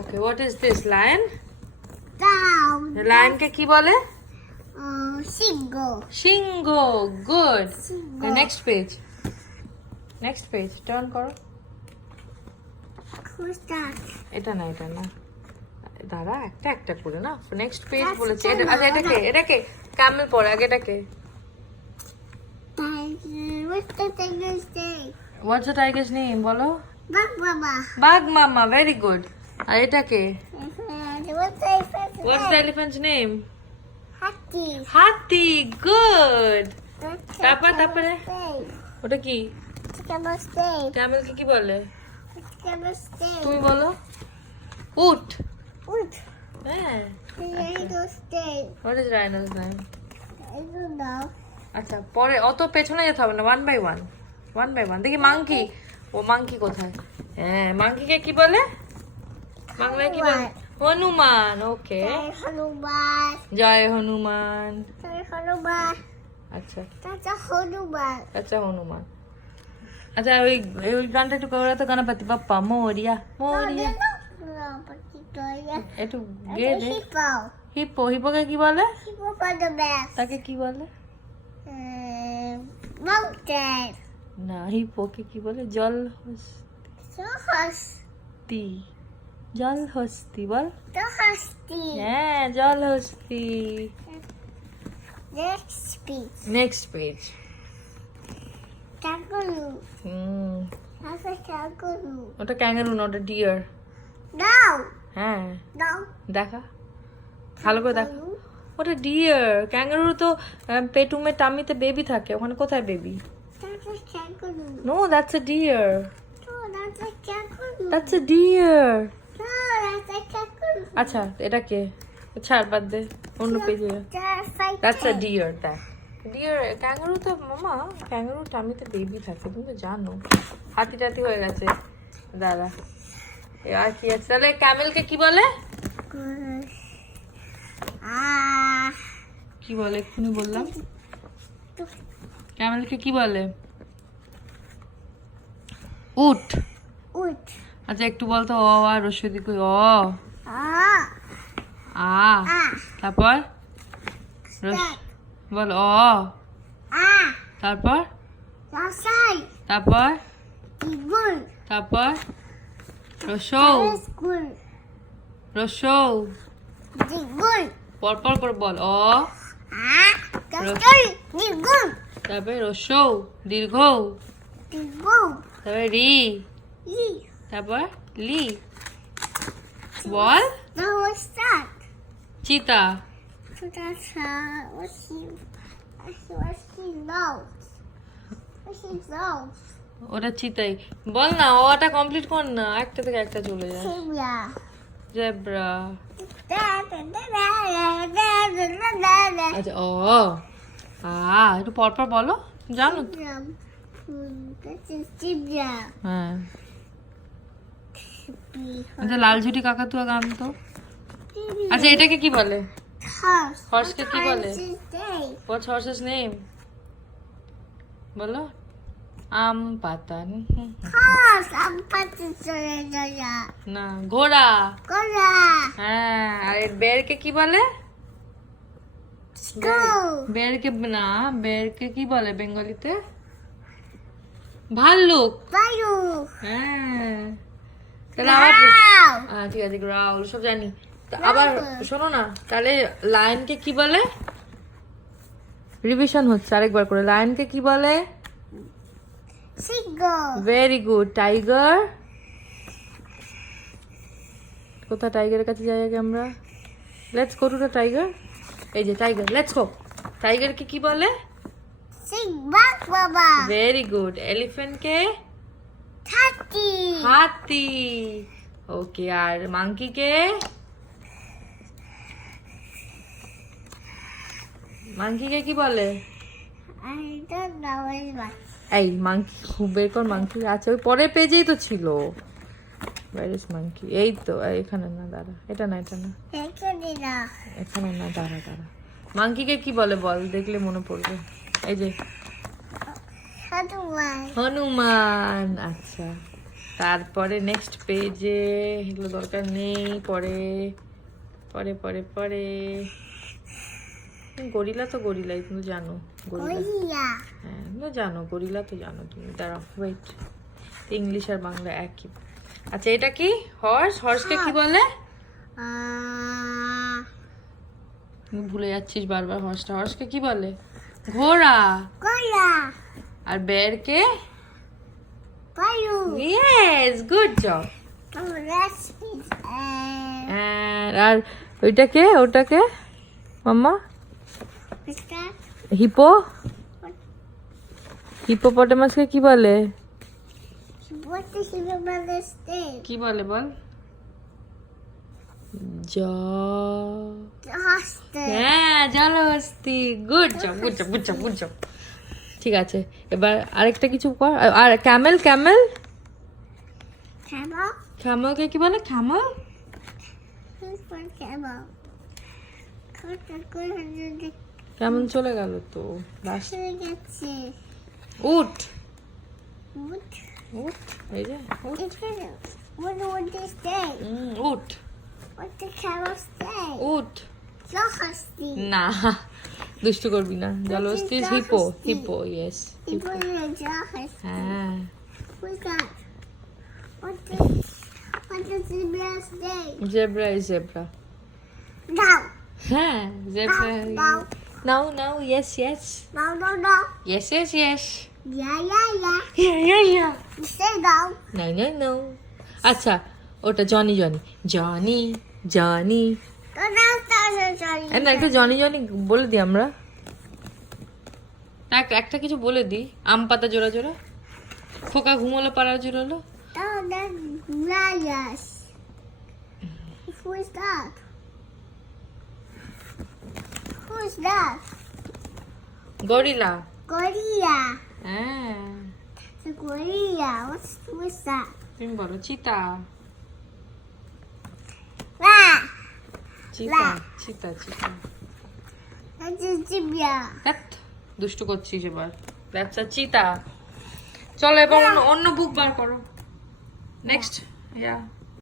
Okay, what is this? Lion? Down. Lion কে কি বলে? Single. সিংহ। গুড। সিংহ। Next page, next page turn করো। Who's that? এটা না, এটা না, দাঁড়া, একটা একটা করে না। নেক্সট পেজ That's বলেছে। China. আচ্ছা, এটাকে এটাকে ক্যামেল পড়ে, আগে এটাকে। What's the tiger's name? What's the tigers name বলো? Bug Mama. বাঘ মামা, ভেরি গুড। আর এটাকে What's the elephant's what's the name? Elephants name? Happy. হাতি। গুড। What's the তারপরে camel's name? ওটা কি? What's the camel's name? ক্যামেলকে কি বলে? What's the camel's name? তুমি বলো। উট। Wood. হ্যাঁ। The rhino's name. What is rhino's name? I don't know. আচ্ছা, পরে অত পেছনে যেতে হবে না, one by one, one by one. দেখি মাংকি। ও মাংকি কোথায়? হ্যাঁ, মাংকিকে কি বলে? বাংলায় কি বলে? হনুমান। ওকে, Jai Hanuman. জয় হনুমান। Jai Hanuman. আচ্ছা That's a Hanuman. আচ্ছা, হনুমান। আচ্ছা, ওই ওই গানটা একটু করে তো, গণপতি বাপ্পা মোরিয়া মোরিয়া, একটু গেয়ে দে। Hippo. হিপো। হিপোকে কি বলে? Hippopotamus. তাকে কি বলে? Mountain. না, হিপোকে কি বলে? জল So horse. হস্তি। জল হস্তি বল। The husky. হ্যাঁ, জল হস্তি। Next speech. Next page. Kangaroo. Hmm, That's a kangaroo. ওটা ক্যাঙ্গারু না, ওটা ডিয়ার। No. হ্যাঁ, No. দেখা, ভালো করে দেখ। Kangaroo. ওটা ডিয়ার। ক্যাঙ্গারু তো পেটুমে টামিতে বেবি থাকে, ওখানে কোথায় baby? That's a kangaroo. No, that's a deer. No, that's a kangaroo. That's a deer. No, that's a kangaroo. আচ্ছা, এটাকে ছাড়, বাদ দে, অন্য পেজে। That's a deer. দেখ, ডিয়ার। ক্যাঙ্গারু তো মামা, ক্যাঙ্গারু টামিতে বেবি থাকে, তুমি তো জানো। হাতি টাতি হয়ে গেছে, দাদা। আর কি আছে তাহলে? ক্যামেলকে কি বলে? কি বলে এক্ষুনি বললাম। ক্যামেলকে কি বলে? উট। Wood. আচ্ছা, একটু বলতো। অ আর রস্বই কই? অ Ah. আ, Ah. তারপর Stop. বল। অ, Ah. তারপর Outside. তারপর The wood. তারপর রসৌ। That's good. রসৌ। The wood. পরপর করে বল। অ, Ah. That's good. The wood. তারপরে রসৌ, দীর্ঘ, The wood. তারপরে রি, Lee. তারপর লি। বল। Now what's that? চিতা। So that's what's he knows. What's he knows? ওটা চিতাই। বল না, ওটা কমপ্লিট কর না, একটা থেকে একটা চলে যায়। Zebra. জেব্রা। আচ্ছা, ও একটু পরপর বলো, জানো তো। This is zebra. হ্যাঁ। আচ্ছা, লাল ঝুটি কাকাতুয়া গান তো। আচ্ছা, এটাকে কি বলে? Horse. Horse কে কি বলে? Horse is day. What's horse's name বলো? আম পাতা। Horse. I'm putting Soya. না, ঘোড়া। Gora. হ্যাঁ। আর বেরকে কি বলে? School. বেরকে না, বেরকে কি বলে বেঙ্গলিতে? ভাল্লুক। Bayu. হ্যাঁ। তাহলে আবার ঠিক আছে, গ্রাউল সব জানি। তা আবার শোনো না, তাহলে লায়নকে কি বলে? রিভিশন হচ্ছে আরেকবার করে। লায়নকে কি বলে? Single. Very good. টাইগার কোথায়? টাইগারের কাছে যাই আগে আমরা। Let's go to the tiger. এই যে টাইগার, লেটস গো। টাইগারকে কি বলে? Sing back, Baba. Very good. এলিফ্যান্টকে? Tati. হাতি। ওকে, আর মাংকিকে? মাংকিকে কি বলে? I don't know very much. এই মাংকি বের কর। মাংকি আছে ওই পরের পেজেই তো ছিল। Where is monkey? এই তো, এখানে না, দাঁড়া, এটা না, এটা না, এখানে না, দাঁড়া দাঁড়া। মাংকিকে কি বলে বল, দেখলে মনে পড়বে। এই যে Hanuman. হনুমান। আচ্ছা, তারপরে নেক্সট পেজে এগুলো দরকার নেই, পরে পরে পরে পরে গরিলা তো গরিলাই, তুমি জানো গরিলা। Korea. হ্যাঁ তুমি জানো গরিলা তো জানো তুমি। দাঁড়াও ওয়েট, ইংলিশ আর বাংলা একই। আচ্ছা এটা কি? হর্স। হর্সকে কি বলে? তুমি ভুলে যাচ্ছিস বারবার হর্সটা। হর্সকে কি বলে? ঘোড়া। Korea. আর বেরকে? Paru. Yes, good job. Oh, that's it. আর ওইটাকে, ওটাকে মাম্মা? What's that? হিপো। হিপোপটেমাসকে কি বলে? What does he remember stay? কি বলে বল? Hostel. হ্যাঁ জলহস্তি। Good job, good job, good job, good job. ঠিক আছে, এবার আরেকটা কিছু কর। আর ক্যামেল, ক্যামেল? Camel? ক্যামেলকে কি বলে? ক্যামেল? Who's for camel? কেমন চলে গেল তো লাস্ট। উট। What? উট, এই যে উট। What would they stay? উট, What the camel stay? উট। Jahasti. না দুষ্টু করবি না। জলহস্তি is hippo. Hippo, yes. He put in a Jahasti. হ্যাঁ Who's that? What does zebra stay? Zebra is zebra. No. হ্যাঁ zebra. No. Now now, yes yes, No, no, no. Yes yes yes, Yeah, yeah, yeah. Yeah yeah. You say no. নাই নাই no. আচ্ছা ওটা Johnny Johnny, Johnny Johnny. No, no, sorry. না একটু Johnny Johnny বলে দিই আমরা। একটা কিছু বলে দিই। আম পাতা জোড়া জোড়া, খোকা ঘুমোলো পাড়া জুড়োলো। No, that's liars. Who is that? Who is that? Gorilla. Gorilla. হ্যাঁ The gorilla. Who is that? তুমি বলো। চিতা। Ah, চিতা চিতা চিতা। that's a zebra. ধ্যাৎ, দুষ্টু করছিস এবার। দ্যাটস আ চিতা। চলো এবার অন্য বুক বার করো। নেক্সট, ইয়া